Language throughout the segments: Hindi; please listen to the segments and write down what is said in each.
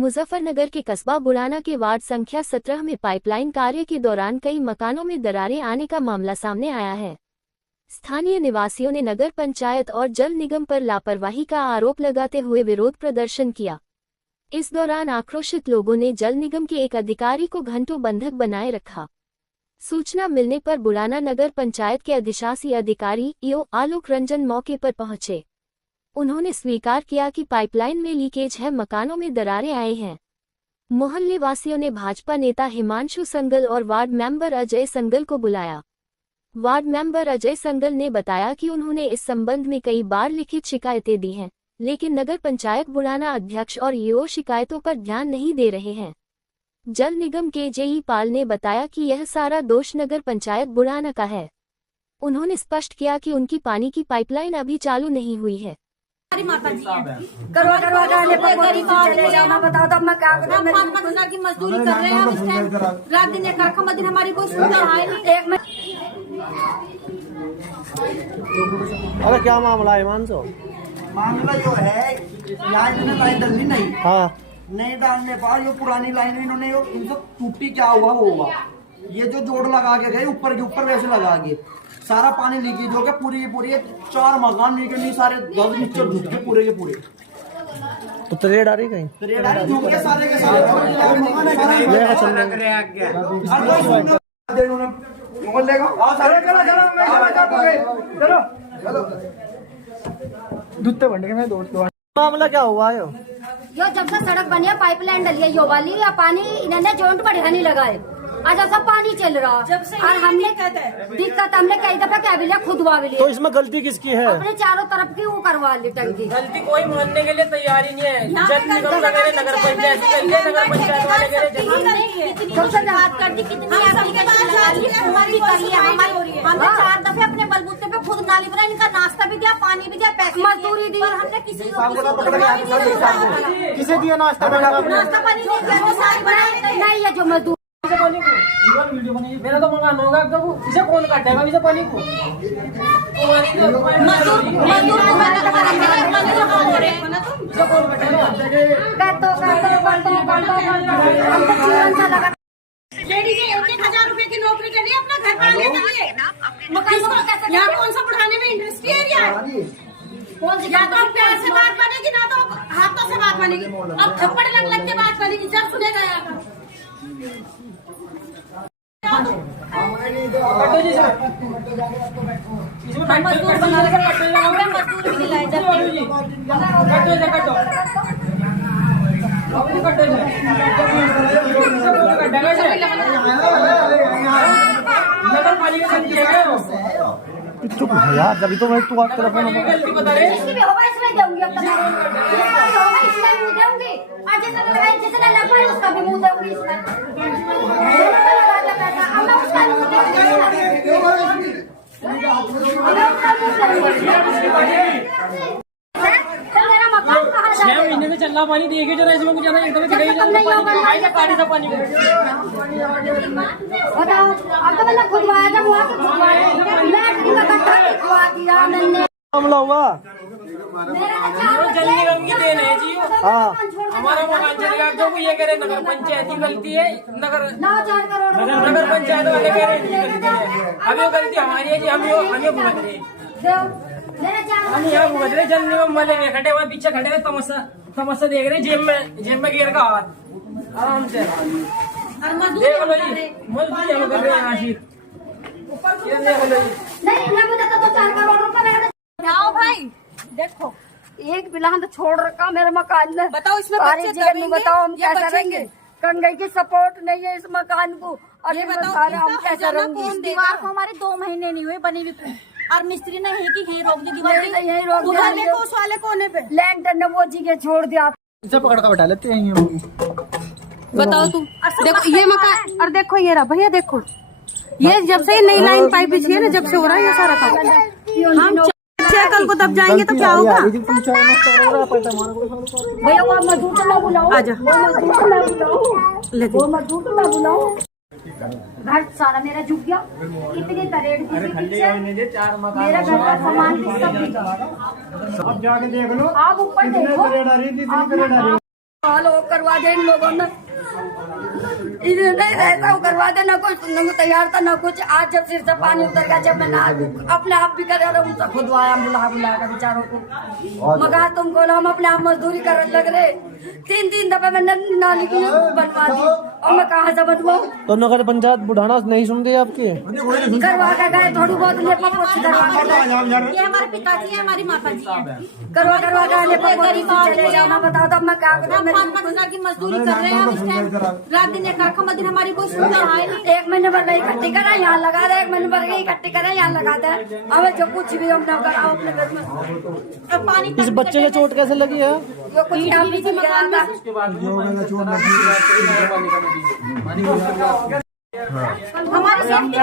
मुजफ्फरनगर के कस्बा बुढ़ाना के वार्ड संख्या 17 में पाइपलाइन कार्य के दौरान कई मकानों में दरारें आने का मामला सामने आया है। स्थानीय निवासियों ने नगर पंचायत और जल निगम पर लापरवाही का आरोप लगाते हुए विरोध प्रदर्शन किया। इस दौरान आक्रोशित लोगों ने जल निगम के एक अधिकारी को घंटों बंधक बनाए रखा। सूचना मिलने पर बुढ़ाना नगर पंचायत के अधिशासी अधिकारी ईओ आलोक रंजन मौके पर पहुंचे। उन्होंने स्वीकार किया कि पाइपलाइन में लीकेज है, मकानों में दरारें आए हैं। मोहल्ले वासियों ने भाजपा नेता हिमांशु संगल और वार्ड मेंबर अजय संगल को बुलाया। वार्ड मेंबर अजय संगल ने बताया कि उन्होंने इस संबंध में कई बार लिखित शिकायतें दी हैं, लेकिन नगर पंचायत बुढ़ाना अध्यक्ष और ईओ शिकायतों पर ध्यान नहीं दे रहे हैं। जल निगम के जेई पाल ने बताया कि यह सारा दोष नगर पंचायत बुढ़ाना का है। उन्होंने स्पष्ट किया कि उनकी पानी की पाइपलाइन अभी चालू नहीं हुई है। माता जी करवा डाले चले जाना, बताओ तो मैं क्या करूं? हम 5 हजार की मजदूरी कर रहे हैं, हम इस टाइम रात दिन एक रखा मत दिन हमारी कोई सुविधा है नहीं। एक में अरे क्या मामला है मानसो? मामला जो है यहाँ इन्होंने लाइन डाली नहीं, हाँ नहीं डालने पर जो पुरानी लाइन इन्होंने इनको टूटी क्या हुआ वो हुआ, ये जो जोड़ लगा के गए ऊपर के ऊपर वैसे लगा के सारा पानी लीकेज हो गया। पूरी 4 मकान लीकेज, सारे दस नीचे घुस के पूरे के पूरे। तो ट्रेड आ रही कहीं ट्रेड आ रही होंगे सारे के सारे मोहल्ले का चलो दूते बंडे के मैं दोस्त मामला क्या हुआ है? यो जब से सड़क बनी है पाइपलाइन डली है यो वाली, या पानी इन्होंने जॉइंट बढ़िया नहीं लगाए, आज ऐसा पानी चल रहा जब से और हमने दिक्कत हमने कई दफा क्या भी लिया खुदवा भी लिया। तो इसमें गलती किसकी है? अपने चारों तरफ की वो करवा ली टंकी। गलती कोई मानने के लिए तैयार ही नहीं है। जल निगम वगैरह नगर पंचायत के लिए नगर पंचायत वाले सबसे बात कर दी कितनी हमने 4 दफे अपने बलबूते पे खुद नाली बनाई, इनका नाश्ता भी दिया, पानी भी दिया, पैसे मजदूरी दी, और हमने किसी दिया नाश्ता पानी नहीं है जो मजदूर मेरा तो मकान होगा, इसे कौन काटेगा इसे पानी को? लेडीज 1,000 रुपए की नौकरी कर रही है अपना घर बनाने के लिए। यहाँ कौन सा बढ़ाने में इंडस्ट्री एरिया है? या तो प्यार से बात बनेगी, ना तो हाथों से बात बनेगी। अब थप्पड़ लग लग के बात बनेगी, जब सुनेगा यहाँ कटो जी सर, इसमें मजदूर बना रहे मजदूर भी दिलाए जाते कटो नगर पालिका चुप यार, जब तो मैं तू आपको गलती बता रहे इसमें होगा, इसमें दूंगी अब इसमें मुंह दूंगी, आज जैसे लगाई जिसने लगाई उसका भी मुंह दूंगी छह महीने में चल रहा पानी देखे जो इसमें कुछ ज्यादा एकदम काढ़ी सा पानी बताओ। अब तो मैंने खुदवाया था वहाँ के खुदवाया मामला हुआ। जल निगम की देन है जी, हाँ हमारा मकान चलेगा तो ये कह रहे नगर पंचायत की गलती है, नगर पंचायत वाले कह रहे गलती है। अब ये गलती हमारी है जी, हम ये भुगत रहे हम यहाँ भुगत रहे। जल निगम वाले खड़े हुए पीछे खड़े हुए तमस्सा देख रहे, जेब में गिर का हाथ आराम से देख लो जी, मजदूरी हम कर रहे हैं आशिक भाई। देखो एक बिलान तो छोड़ रखा मेरे मकान में, बताओ इसमें बताओ हम कैसे रहेंगे? कंगई की सपोर्ट नहीं है इस मकान को, और ये बताओ हम कैसे रहेंगे? दीवार को हमारे 2 महीने नहीं हुए बनी हुई, और मिस्त्री ने है कि यही रोक दी दीवार, यही रोक दिया। उस वाले कोने पे लैंटर ने वो जी के छोड़ दिया, इसे पकड़ कर बैठा लेते हैं। बताओ तुम देखो ये मकान, और देखो ये रहा भैया, देखो ये जब से नई लाइन पाइप बिछी है ना, जब से हो रहा है ये सारा काम। हम कल को तब जाएंगे तो क्या होगा? भैया वो मजदूर को ना बुलाओ, आजा वो मजदूर को ना बुलाओ। घर सारा मेरा झुक गया, इतनी तरेड़ की पीछे मेरा घर का सामान भी सब जाके देख लो, आप ऊपर देखो। हालो करवा दे इन लोगों ने, इन्हें नहीं रहता वो करवा दे, ना कुछ सुनने को तैयार था ना कुछ। आज जब सिर से पानी उतर गया, जब मैं अपने आप भी कर रहा हूँ, खुदवाया बुला कर बेचारों को। मगर तुमको ना हम अपने आप मजदूरी कर लग रहे, 3 दफे मैंने नाली की बनवा दी और मैं कहाँ से बनवाऊँ। तो नगर पंचायत बुढ़ाना नहीं सुन रही आपकी? करवा कर गए थोड़ी बहुत लेपा पोछी करवा कर गए। ये हमारे पिताजी है, हमारी माता जी है। करवा कर लेपा पोछी चले जाना। बताओ तो मैं क्या करूँ? 5-5 हजार की मजदूरी कर रहे हैं हम इस टाइम, रात दिन एक आँखों मदिन हमारी कोई सुविधा है नहीं। 1 महीने भर नहीं इकट्ठी करा, यहाँ लगा दे, 1 महीने भर गई इकट्ठी करा, यहाँ लगा दे। हमें जो कुछ भी हम न कराओ अपने घर में। अब पानी इस बच्चे को चोट कैसे लगी है? ये कुछ यहाँ भी चल गया था। हमारी सेफ्टी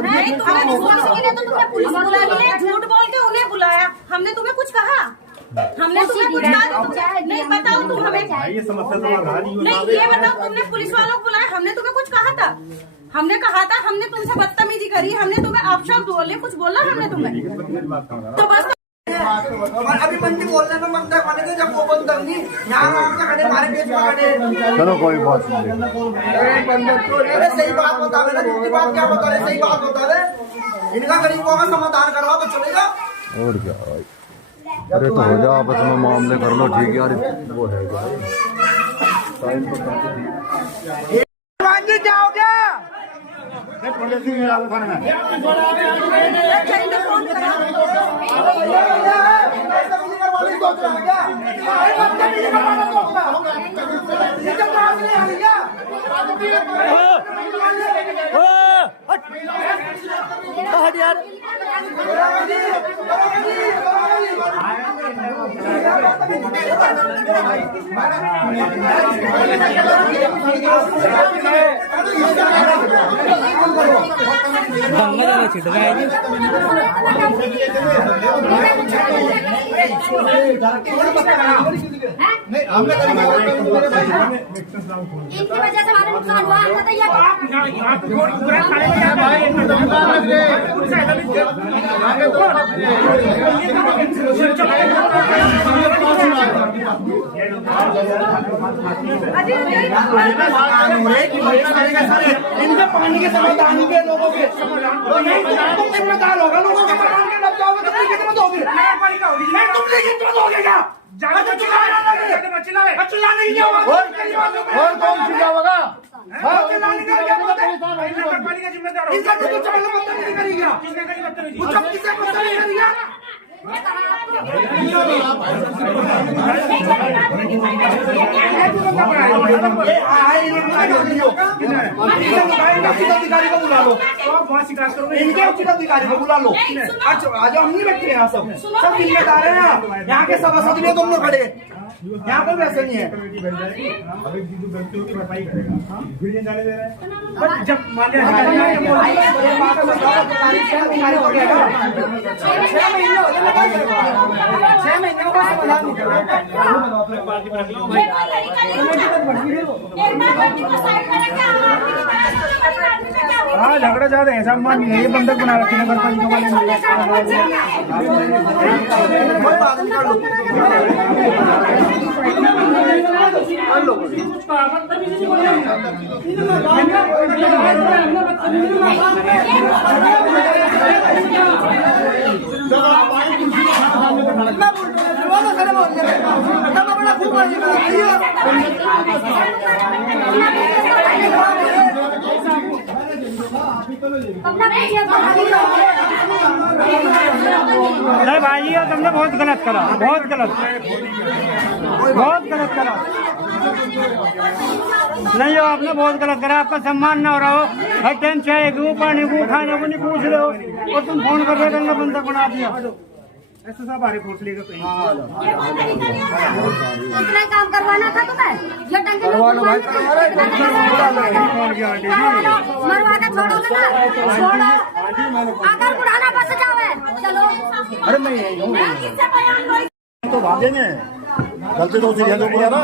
नहीं, तुम्हें विश्वास के लिए तो तुमने पुलिस बुला लिया, झूठ बोल के उन्हें बुलाया। हमने तुम्हें कुछ कहा? हमने तुम्हें कुछ कहा? नहीं बताओ तुम हमें, नहीं ये बताओ तुमने पुलिस वालों को बुलाया, हमने तुम्हें कुछ कहा था? हमने कहा था, हमने तुमसे बदतमीजी करी, हमने तुम्हें अपशब्द बोले, कुछ बोला हमने तुम्हें? तो बस अभी बंदी बोलने में मन तक बने थे, जब वो बंद नहीं यहाँ खड़े हमारे पेज में खड़े। चलो कोई बात नहीं। अरे सही बात बता रहे, झूठी बात क्या बता रहे, सही बात बता रहे। इनका गरीबों का समाधान करवाओ तो चलेगा। और क्या भाई, अरे तो हो जाओ आपस में मामले कर लो, ठीक है यार। वो है इनकी वजह से हमारा नुकसान हुआ। इनके पानी के समाधान के लोगों के जिम्मेदार होगा, लोगों के मकान के लग जाओगे तो कितने दोगे? मैं तुम लेकिन कितने दोगे क्या? चिल्लाने की और कौन चिल्लाएगा? इनका तो कुछ नहीं करेगा, कुछ किसे पता नहीं करेगा। अधिकारी को बुला लो, इनके उचित अधिकारी को बुला लो। आज हम नहीं बैठे यहाँ, सब जिम्मेदार है ना यहाँ के। सभासद में तुम लोग खड़े, यहाँ पर वैसे नहीं है। जब हाँ झगड़ा ज्यादा ऐसा मान नहीं है, ये बंधक बना रखे नगर पालिका वाले। नहीं भाई ये तुमने बहुत गलत करा, बहुत गलत करा। नहीं हो आपने बहुत गलत करा, आपका सम्मान ना हो रहा हो। हर टाइम चाय को पानी को खाने को नहीं पूछ रहे हो और तुम फोन कर रहे हो, बंदा बना दिया। ऐसा सब हमारे फोर्स लेकर कहीं इतना काम करवाना था तुम्हें, ये टंकी मरवा के छोड़ोगे ना, छोड़ो। अगर बुढ़ाना बस जाओ, चलो। अरे मैं तो भागेंगे, गलती तो उसी जो किया ना,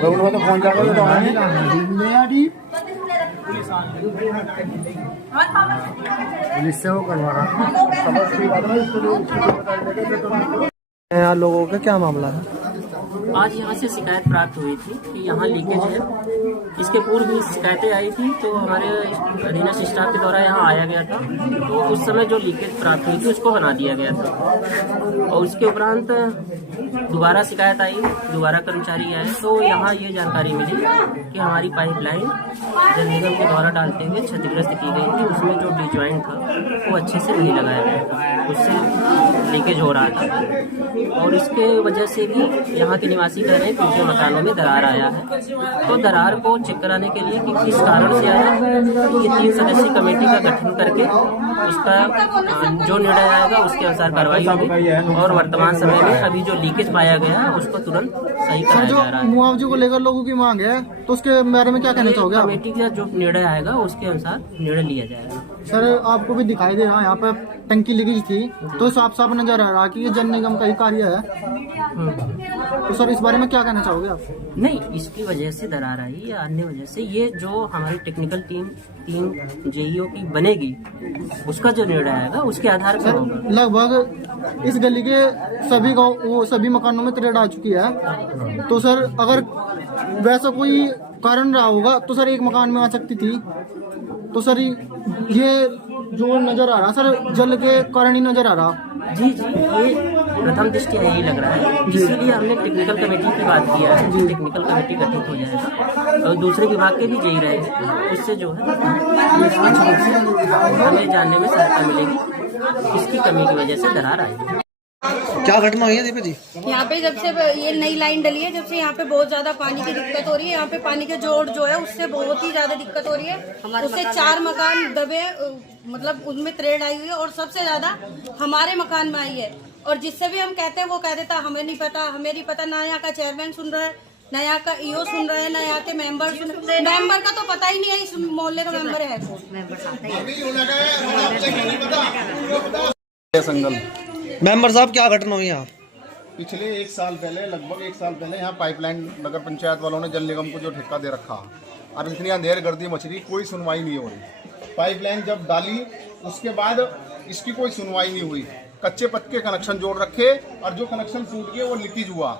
तो उन्होंने तो फोन जाकर तो पुलिस से वो करवा रहा। यहाँ लोगों का क्या मामला है? आज यहाँ से शिकायत प्राप्त हुई थी कि यहाँ लीकेज है। इसके पूर्व भी शिकायतें आई थी, तो हमारे अधीनस्थ स्टाफ के द्वारा यहाँ आया गया था, तो उस समय जो लीकेज प्राप्त हुई थी उसको बना दिया गया था। और उसके उपरांत दोबारा शिकायत आई, दोबारा कर्मचारी आए, तो यहाँ ये जानकारी मिली कि हमारी पाइपलाइन जल निगम के द्वारा डालते हुए क्षतिग्रस्त की गई थी। उसमें जो डी ज्वाइंट था वो अच्छे से नहीं लगाया गया था, उससे लीकेज हो रहा था। और इसके वजह से भी यहाँ के निवासी कह रहे हैं कि उनके मकानों में दरार आया है। तो दरार को चेक कराने के लिए कि किस कारण से आया, ये 3 सदस्यीय कमेटी का गठन करके उसका जो निर्णय आएगा उसके अनुसार कार्रवाई होगी। और वर्तमान समय में अभी जो लीकेज पाया गया है उसको तुरंत सही कराया जा रहा है। मुआवजे को लेकर लोगों की मांग है, तो उसके बारे में क्या कहना चाहोगे? कमेटी का जो निर्णय आएगा उसके अनुसार निर्णय लिया जाएगा। सर आपको भी दिखाई दे रहा है यहाँ पे टंकी लीकेज थी, तो साफ साफ नजर आ रहा कि ये जल निगम का ही कार्य है। तो सर इस बारे में क्या कहना चाहोगे आप? नहीं, इसकी वजह से दरार आई या अन्य वजह से, ये जो हमारी टेक्निकल टीम 3 जेईओ की बनेगी उसका जो निर्णय आएगा उसके आधार पर होगा। लगभग इस गली के सभी गाँव वो सभी मकानों में तरेड़ आ चुकी है, तो सर अगर वैसा कोई कारण रहा होगा तो सर एक मकान में आ सकती थी। तो सर ये जो नजर आ रहा सर जल के कारण ही नजर आ रहा। जी, ये प्रथम दृष्टया यही लग रहा है, इसीलिए हमने टेक्निकल कमेटी की बात किया है कि टेक्निकल कमेटी गठित हो जाएगा और दूसरे विभाग के भी जेई रहेंगे। उससे जो है हमें जानने में सहायता मिलेगी इसकी कमी की वजह से दरार आई। क्या घटना हुई है दीपा जी? यहाँ पे जब से ये नई लाइन डली है, जब से यहाँ पे बहुत ज्यादा पानी की दिक्कत हो रही है। यहाँ पे पानी के जोड़ जो है उससे बहुत ही ज्यादा दिक्कत हो रही है। उससे 4 मकान दबे, मतलब उनमें तरेड़ आई हुई है और सबसे ज्यादा हमारे मकान में आई है। और जिससे भी हम कहते हैं वो कह देता हमें नहीं पता, हमें नहीं पता। ना यहाँ का चेयरमैन सुन रहा है, ना यहाँ का ईओ सुन रहा है, ना यहाँ के मेंबर सुन रहे। मेंबर का तो पता ही नहीं है इस मोहल्ले का मेंबर है संगम। मेंबर साहब क्या घटना हुई यहाँ? पिछले 1 साल पहले, लगभग 1 साल पहले यहाँ पाइपलाइन नगर पंचायत वालों ने जल निगम को जो ठेका दे रखा, और इतनी अंधेर गर्दी मछली, कोई सुनवाई नहीं हो रही। पाइपलाइन जब डाली उसके बाद इसकी कोई सुनवाई नहीं हुई। कच्चे पक्के कनेक्शन जोड़ रखे और जो कनेक्शन टूट गए वो लीकेज हुआ।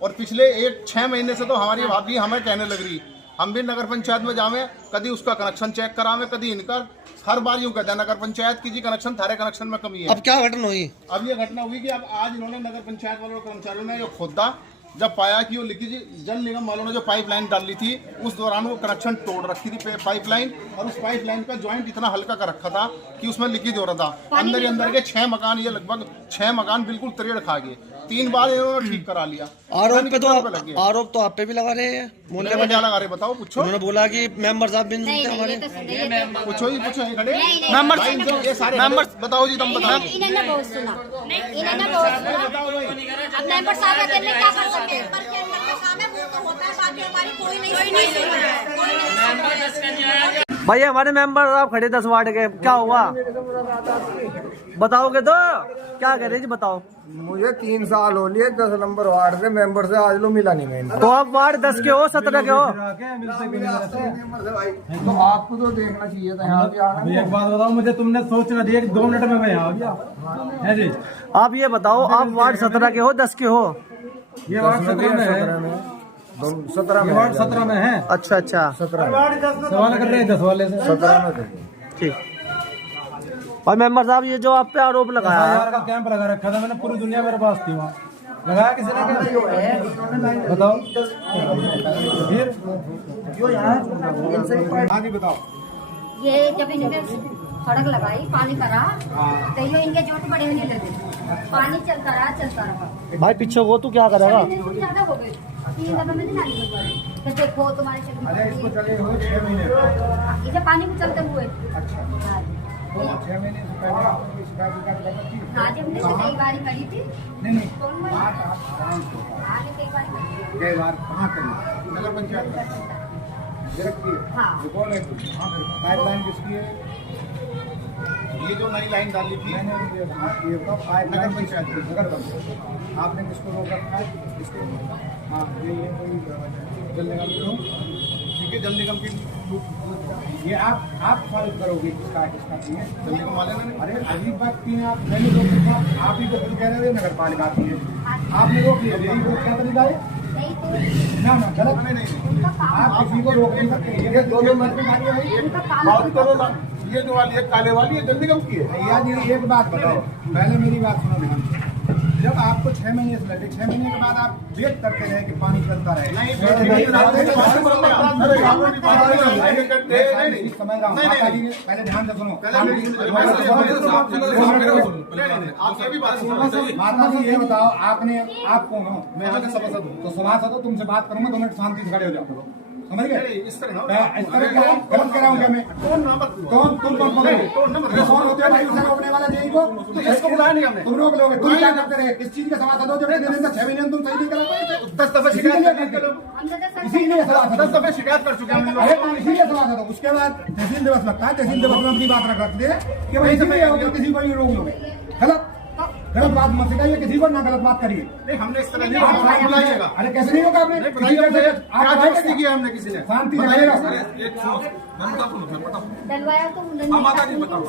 और पिछले 6 महीने से तो हमारी भाभी हमें कहने लग रही, हम भी नगर पंचायत में जावे, कभी उसका कनेक्शन चेक करावे, कभी इनका। हर बार यूं कहते हैं नगर पंचायत की जी कनेक्शन, थारे कनेक्शन में कमी है। अब क्या घटना हुई? अब ये घटना हुई कि अब आज इन्होंने नगर पंचायत वालों कर्मचारियों ने जो खोदा, जब पाया कि वो लीकेज जल निगम वालों ने जो पाइपलाइन डाली थी उस दौरान वो कनेक्शन तोड़ रखी थी पाइपलाइन, और उस पाइपलाइन का ज्वाइंट इतना हल्का कर रखा था कि उसमें लीकेज हो रहा था। अंदर ही अंदर के 6 मकान, ये लगभग 6 मकान बिल्कुल तरेड़ खा गए। 3 बार इन्होंने ठीक करा लिया। आरोप तो आप पे भी लगा रहे हैं। मुझे में क्या लगा रहे बताओ, पूछो। उन्होंने बोला कि मेंबर साहब भी हमारे पूछो ही पूछो खड़े मेंबर, ये सारे मेंबर बताओ जी, तुम बताओ। इन्होंने बहुत सुना, इन्होंने बहुत सुना। अब मेंबर साहब अकेले क्या कर सकते हैं? पर के अंदर का काम है, वो तो होता है, बाकी हमारी कोई नहीं सुन रहा है। भाई हमारे मेंबर साहब खड़े 10 वार्ड के, क्या हुआ बताओगे तो? क्या कह रहे जी बताओ। मुझे 3 साल हो लिए 10 नंबर वार्ड से मेंबर से आज लो मिला नहीं मैंने। तो आप वार्ड 10 के हो, 17 के हो? तो आपको तो देखना चाहिए था यहाँ पे आना। एक बात बताओ मुझे, तुमने सोचना दिया कि 2 मिनट में मैं यहाँ आ गया है जी। आप ये बताओ, आप वार्ड 17 के हो 10 के हो? ये वार्ड 17 में है। 17 में, वार्ड 17 में है। अच्छा 17 सवाल कर रहे हैं 10 वाले से। 17 में ठीक। और मेंबर साहब ये जो आप पे आरोप लगाया है, का कैंप लगा रखा था मैंने, पूरी दुनिया मेरे पास थी वहाँ। लगाया किसी ने? बताओ फिर आगे बताओ। ये जब इन्होंने सड़क लगाई, पानी करा, तो ये इनके जोट बड़े नहीं लगे, पानी चलता रहा। भाई पीछे वो तू क्या करेगा? ज्यादा हो गए 3 दफा में नाली बन गई। तो देखो तुम्हारे इसको चले हुए 6 महीने, इसे पानी को चलते हुए। अच्छा, तो 6 महीने से पहले आपने शिकायत की? हाँ जी, हमने कई बार करी थी। नहीं आगे कई बार करी। कई बार कहाँ करी? नगर पंचायत की है। हाँ। कौन है? पाइपलाइन किसकी है? ये जो नई लाइन डाली थी ये नगर पंचायत की, नगर पंचायत। आपने किसको रोक रखा है? इसको? हाँ, ये कोई जल निगम की, ठीक है, जल निगम की ये आप साबित करोगे किसका है किसका नहीं है। जल निगम वाले ने अरे अजीब बात की है, आप मैंने रोक दी, आप ही तो खुद कह रहे थे नगर पालिका आती है, आपने रोक लिया, यही रोक क्या तरीका है? ना गलत नहीं, आप किसी को रोक नहीं सकते। ये दोनों मत में ये जो वाली है काले वाली है जल निगम की है। भैया जी एक बात बताओ, पहले मेरी बात सुनो ध्यान से। जब आपको 6 महीने से लगे, 6 महीने के बाद आप वेट करते रहे कि पानी चलता रहे, नहीं समझ रहा हूँ। पहले ध्यान से सुनो, माता जी ये बताओ, आप कौन हो? मैं यहाँ का सभासद हूँ। तो सभासद हो, तुमसे बात करूंगा 2 मिनट शांति से खड़े हो जाओ, समझ गए? इस तरह क्या गलत कराऊं क्या मैं? तुम कौन होते हो भाई उसे रोकने वाला? यही को इसको बुलाया नहीं हमने। तुम रोक लोगे, तुम क्या करते रहे? इस चीज के सभासद हो जब 6 महीने तुम सही नहीं करा पाए। 10 दफे शिकायत इसीलिए सभासद 10 दफे शिकायत कर चुके हैं। अरे इसीलिए सभासद हो। उसके बाद तहसील दिवस लगता है, तहसील दिवस में अपनी बात रखते हैं कि भाई किसी को ही रोक लोगे। गलत बात मत सिखाइए किसी को, ना गलत बात करिए। नहीं हमने इस तरह नहीं बुलाइएगा। अरे कैसे नहीं होगा? आपने किया हमने किसी ने शांति से रहेगा। माता जी बताओ।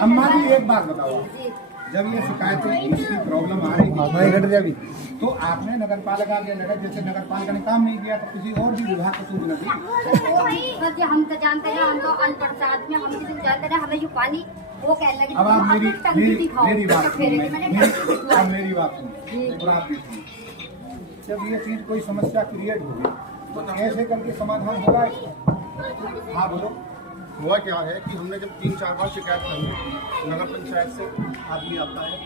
अम्मा जी एक बात बताओ, जब ये शिकायतें इसकी प्रॉब्लम आ रही थी तो आपने नगर पालिका के नगर जैसे नगर पालिका ने काम नहीं किया तो किसी और भी विभाग को सूचना दी। हम तो जानते हैं, हम तो अनपढ़ से आदमी, हम किसी को जानते हैं, हमें जो पानी वो कहने लगी। अब आप मेरी बात सुनिए, जब ये चीज कोई समस्या क्रिएट होगी तो ऐसे करके समाधान होगा। हाँ बोलो। हुआ क्या है कि हमने जब 3-4 बार शिकायत कर नगर पंचायत से आदमी आता है,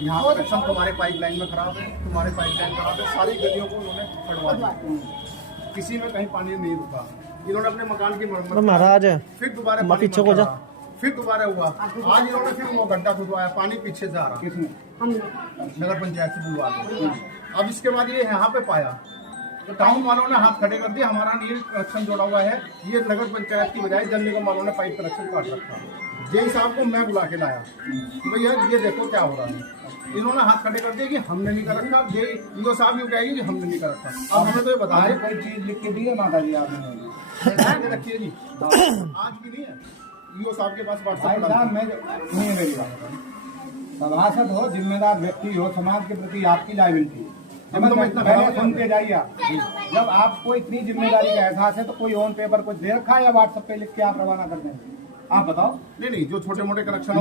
यहाँ पर कनेक्शन तुम्हारे पाइपलाइन में खराब है, तुम्हारे पाइपलाइन खराब है, सारी गलियों को उन्होंने फटवा दिया। किसी में कहीं पानी नहीं रुका। इन्होंने अपने मकान की मरम्मत महाराज फिर दोबारा पीछे को जा, फिर दोबारा हुआ। आज इन्होंने फिर वो गड्ढा खुदवाया, पानी पीछे से आ रहा। नगर पंचायत से बुलवा दिया। अब इसके बाद ये यहाँ पे पाया तो टाउन वालों ने हाथ खड़े कर दिए, हमारा नील कनेक्शन जोड़ा हुआ है, ये नगर पंचायत की बजाय जल निगम वालों ने पाइप कनेक्शन काट रखा। जेई साहब को मैं बुला के लाया कि भैया ये देखो क्या हो रहा है। इन्होंने हाथ खड़े कर दिए कि हमने नहीं कर रखा। जेई साहब यूँ कहेंगे कि हमने नहीं कर रखा। अब हमें तो ये बता दें कोई चीज लिख के दी है माता जी आपने? रखिए जी, आज भी नहीं है। ईओ साहब के पास व्हाट्सएप मैं सुनिए मेरी बात, सभासद हो, जिम्मेदार व्यक्ति हो, समाज के प्रति आपकी लायबिलिटी सुनते जाइए आप। जब आपको इतनी जिम्मेदारी का एहसास है तो कोई ऑन पेपर कुछ दे रखा है या व्हाट्सएप पे लिख के आप रवाना कर दें? आप बताओ। नहीं जो छोटे मोटे कनेक्शन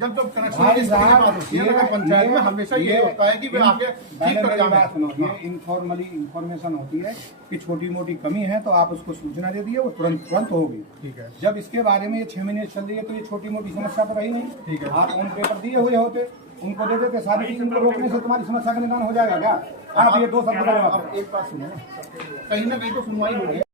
जब कनेक्शन पंचायत में हमेशा ये होता है कि वे आके ठीक कर जाए। ये इनफॉर्मली इंफॉर्मेशन होती है कि छोटी मोटी कमी है तो आप उसको सूचना दे दिए, वो तुरंत होगी। ठीक है। जब इसके बारे में ये 6 महीने चल रही है तो ये छोटी मोटी समस्या तो रही नहीं। ठीक है। आप ऑन पेपर दिए हुए होते, उनको दे देते, सारी चीज उनको रोकने से तुम्हारी समस्या का निदान हो जाएगा क्या? आप ये 2 शब्द एक बात सुनो, कहीं ना कहीं तो सुनवाई होगी।